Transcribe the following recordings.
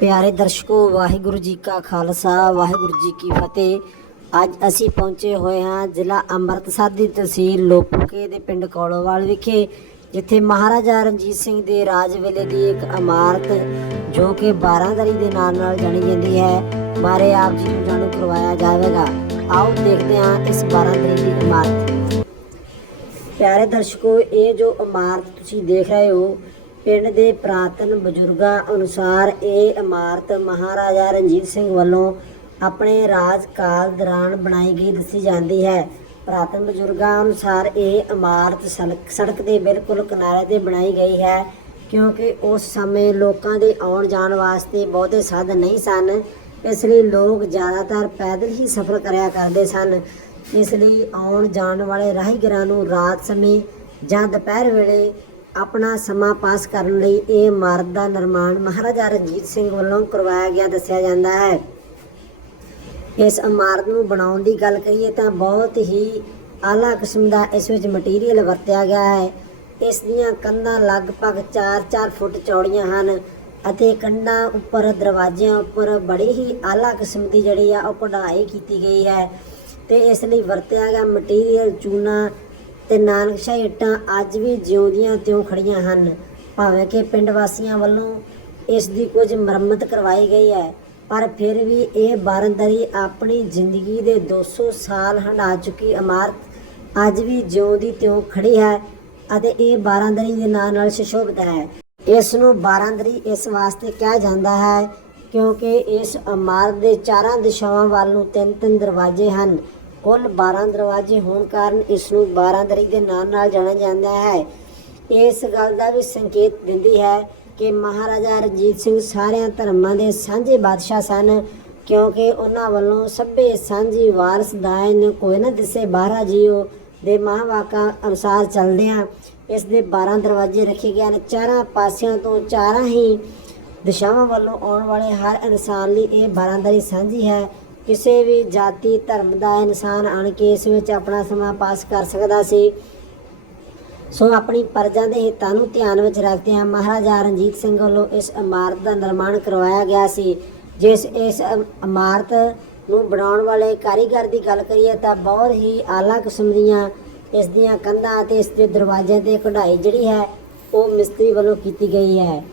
ਪਿਆਰੇ ਦਰਸ਼ਕੋ, ਵਾਹਿਗੁਰੂ ਜੀ ਕਾ ਖਾਲਸਾ, ਵਾਹਿਗੁਰੂ ਜੀ ਕੀ ਫਤਿਹ। ਅੱਜ ਅਸੀਂ ਪਹੁੰਚੇ ਹੋਏ ਹਾਂ ਜ਼ਿਲ੍ਹਾ ਅੰਮ੍ਰਿਤਸਰ ਦੀ ਤਹਿਸੀਲ ਲੋਪੂਕੇ ਦੇ ਪਿੰਡ ਕੌਲੋਵਾਲ ਵਿਖੇ, ਜਿੱਥੇ ਮਹਾਰਾਜਾ ਰਣਜੀਤ ਸਿੰਘ ਦੇ ਰਾਜ ਵੇਲੇ ਦੀ ਇੱਕ ਇਮਾਰਤ ਜੋ ਕਿ 12 ਦਰੀ ਦੇ ਨਾਲ ਨਾਲ ਜਾਣੀ ਜਾਂਦੀ ਹੈ ਬਾਰੇ ਆਪ ਜੀ ਨੂੰ ਜਾਣੂ ਕਰਵਾਇਆ ਜਾਵੇਗਾ। ਆਓ ਦੇਖਦੇ ਹਾਂ ਇਸ 12 ਦਰੀ ਦੀ ਇਮਾਰਤ। ਪਿਆਰੇ ਦਰਸ਼ਕੋ, ਇਹ ਜੋ ਇਮਾਰਤ ਤੁਸੀਂ ਦੇਖ ਰਹੇ ਹੋ ਪਿੰਡ ਦੇ ਪ੍ਰਾਤਨ ਬਜ਼ੁਰਗਾਂ ਅਨੁਸਾਰ ਇਹ ਇਮਾਰਤ ਮਹਾਰਾਜਾ ਰਣਜੀਤ ਸਿੰਘ ਵੱਲੋਂ ਆਪਣੇ ਰਾਜ ਕਾਲ ਦੌਰਾਨ ਬਣਾਈ ਗਈ ਦੱਸੀ ਜਾਂਦੀ ਹੈ। ਪ੍ਰਾਤਨ ਬਜ਼ੁਰਗਾਂ ਅਨੁਸਾਰ ਇਹ ਇਮਾਰਤ ਸੜਕ ਸੜਕ ਦੇ ਬਿਲਕੁਲ ਕਿਨਾਰੇ ਤੇ ਬਣਾਈ ਗਈ ਹੈ ਕਿਉਂਕਿ ਉਸ ਸਮੇਂ ਲੋਕਾਂ ਦੇ ਆਉਣ ਜਾਣ ਵਾਸਤੇ ਬਹੁਤੇ ਸਾਧਨ ਨਹੀਂ ਸਨ। ਇਸ ਲਈ ਲੋਕ ਜ਼ਿਆਦਾਤਰ ਪੈਦਲ ਹੀ ਸਫ਼ਰ ਕਰਿਆ ਕਰਦੇ ਸਨ। ਇਸ ਲਈ ਆਉਣ ਜਾਣ ਵਾਲੇ ਰਾਹਗੀਰਾਂ ਨੂੰ ਰਾਤ ਸਮੇਂ ਜਾਂ ਦੁਪਹਿਰ ਵੇਲੇ ਆਪਣਾ ਸਮਾਂ ਪਾਸ ਕਰਨ ਲਈ ਇਹ ਇਮਾਰਤ ਦਾ ਨਿਰਮਾਣ ਮਹਾਰਾਜਾ ਰਣਜੀਤ ਸਿੰਘ ਵੱਲੋਂ ਕਰਵਾਇਆ ਗਿਆ, ਦੱਸਿਆ ਜਾਂਦਾ ਹੈ। ਇਸ ਇਮਾਰਤ ਨੂੰ ਬਣਾਉਣ ਦੀ ਗੱਲ ਕਰੀਏ ਤਾਂ ਬਹੁਤ ਹੀ ਆਲਾ ਕਿਸਮ ਦਾ ਇਸ ਵਿੱਚ ਮਟੀਰੀਅਲ ਵਰਤਿਆ ਗਿਆ ਹੈ। ਇਸ ਦੀਆਂ ਕੰਧਾਂ ਲਗਭਗ 4-4 ਫੁੱਟ ਚੌੜੀਆਂ ਹਨ ਅਤੇ ਕੰਧਾਂ ਉੱਪਰ, ਦਰਵਾਜ਼ਿਆਂ ਉੱਪਰ ਬੜੀ ਹੀ ਆਲਾ ਕਿਸਮ ਦੀ ਜਿਹੜੀ ਆ ਉਹ ਕਢਾਈ ਕੀਤੀ ਗਈ ਹੈ ਤੇ ਇਸ ਲਈ ਵਰਤਿਆ ਗਿਆ ਮਟੀਰੀਅਲ ਚੂਨਾ ਤੇ ਨਾਨਕਸ਼ਾਹੀ ਇੱਟਾਂ ਅੱਜ ਵੀ ਜਿਉਂਦੀਆਂ ਤਿਉਂ ਖੜੀਆਂ ਹਨ। ਭਾਵੇਂ ਕਿ ਪਿੰਡ ਵਾਸੀਆਂ ਵੱਲੋਂ ਇਸ ਦੀ ਕੁਝ ਮੁਰੰਮਤ ਕਰਵਾਈ ਗਈ ਹੈ, ਪਰ ਫਿਰ ਵੀ ਇਹ ਬਾਰੰਦਰੀ ਆਪਣੀ ਜ਼ਿੰਦਗੀ ਦੇ 200 ਸਾਲ ਹੰਢਾ ਚੁੱਕੀ ਇਮਾਰਤ ਅੱਜ ਵੀ ਜਿਉਂ ਦੀ ਤਿਉਂ ਖੜੀ ਹੈ ਅਤੇ ਇਹ ਬਾਰਾਂਦਰੀ ਦੇ ਨਾਂ ਨਾਲ ਸੁਸ਼ੋਭਿਤ ਹੈ। ਇਸ ਨੂੰ ਬਾਰਾਂਦਰੀ ਇਸ ਵਾਸਤੇ ਕਿਹਾ ਜਾਂਦਾ ਹੈ ਕਿਉਂਕਿ ਇਸ ਇਮਾਰਤ ਦੇ ਚਾਰਾਂ ਦਿਸ਼ਾਵਾਂ ਵੱਲ ਨੂੰ ਤਿੰਨ ਤਿੰਨ ਦਰਵਾਜ਼ੇ ਹਨ। ਕੁੱਲ 12 ਦਰਵਾਜ਼ੇ ਹੋਣ ਕਾਰਨ ਇਸ ਨੂੰ ਬਾਰਾਂਦਰੀ ਦੇ ਨਾਂ ਨਾਲ ਜਾਣਿਆ ਜਾਂਦਾ ਹੈ। ਇਸ ਗੱਲ ਦਾ ਵੀ ਸੰਕੇਤ ਦਿੰਦੀ ਹੈ ਕਿ ਮਹਾਰਾਜਾ ਰਣਜੀਤ ਸਿੰਘ ਸਾਰਿਆਂ ਧਰਮਾਂ ਦੇ ਸਾਂਝੇ ਬਾਦਸ਼ਾਹ ਸਨ, ਕਿਉਂਕਿ ਉਹਨਾਂ ਵੱਲੋਂ ਸਭੇ ਸਾਂਝੀ ਵਾਰਸ ਦਾਇਨ ਕੋਈ ਨਾ ਦਿਸੇ ਬਾਰਾ ਜੀਓ ਦੇ ਮਹਾਵਾਕਾ ਅਨੁਸਾਰ ਚੱਲਦਿਆਂ ਇਸ ਦੇ 12 ਦਰਵਾਜ਼ੇ ਰੱਖੇ ਗਏ ਹਨ। ਚਾਰਾਂ ਪਾਸਿਆਂ ਤੋਂ ਚਾਰਾਂ ਹੀ ਦਿਸ਼ਾਵਾਂ ਵੱਲੋਂ ਆਉਣ ਵਾਲੇ ਹਰ ਇਨਸਾਨ ਲਈ ਇਹ ਬਾਰਾਂਦਰੀ ਸਾਂਝੀ ਹੈ। ਕਿਸੇ ਵੀ ਜਾਤੀ, ਧਰਮ ਦਾ ਇਨਸਾਨ ਆਣ ਕੇ ਇਸ ਵਿੱਚ ਆਪਣਾ ਸਮਾਂ ਪਾਸ ਕਰ ਸਕਦਾ ਸੀ। ਸੋ ਆਪਣੀ ਪਰਜਾ ਦੇ ਹਿੱਤਾਂ ਨੂੰ ਧਿਆਨ ਵਿੱਚ ਰੱਖਦਿਆਂ ਮਹਾਰਾਜਾ ਰਣਜੀਤ ਸਿੰਘ ਵੱਲੋਂ ਇਸ ਇਮਾਰਤ ਦਾ ਨਿਰਮਾਣ ਕਰਵਾਇਆ ਗਿਆ ਸੀ। ਜਿਸ, ਇਸ ਇਮ- ਇਮਾਰਤ ਨੂੰ ਬਣਾਉਣ ਵਾਲੇ ਕਾਰੀਗਰ ਦੀ ਗੱਲ ਕਰੀਏ ਤਾਂ ਬਹੁਤ ਹੀ ਆਲਾ ਕਿਸਮ ਦੀਆਂ ਇਸ ਦੀਆਂ ਕੰਧਾਂ ਅਤੇ ਇਸ ਦੇ ਦਰਵਾਜ਼ਿਆਂ ਤੇ ਕਢਾਈ ਜਿਹੜੀ ਹੈ, ਉਹ ਮਿਸਤਰੀ ਵੱਲੋਂ ਕੀਤੀ ਗਈ ਹੈ।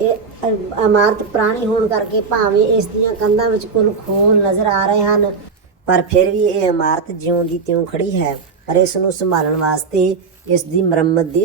ਇਹ ਇਮਾਰਤ ਪੁਰਾਣੀ ਹੋਣ ਕਰਕੇ ਭਾਵੇਂ ਇਸ ਦੀਆਂ ਕੰਧਾਂ ਵਿੱਚ ਕੁੱਲ ਖੋਲ ਨਜ਼ਰ ਆ ਰਹੇ ਹਨ, ਪਰ ਫਿਰ ਵੀ ਇਹ ਇਮਾਰਤ ਜਿਉਂ ਦੀ ਤਿਉਂ ਖੜੀ ਹੈ, ਪਰ ਇਸ ਨੂੰ ਸੰਭਾਲਣ ਵਾਸਤੇ ਇਸ ਦੀ ਮੁਰੰਮਤ ਦੀ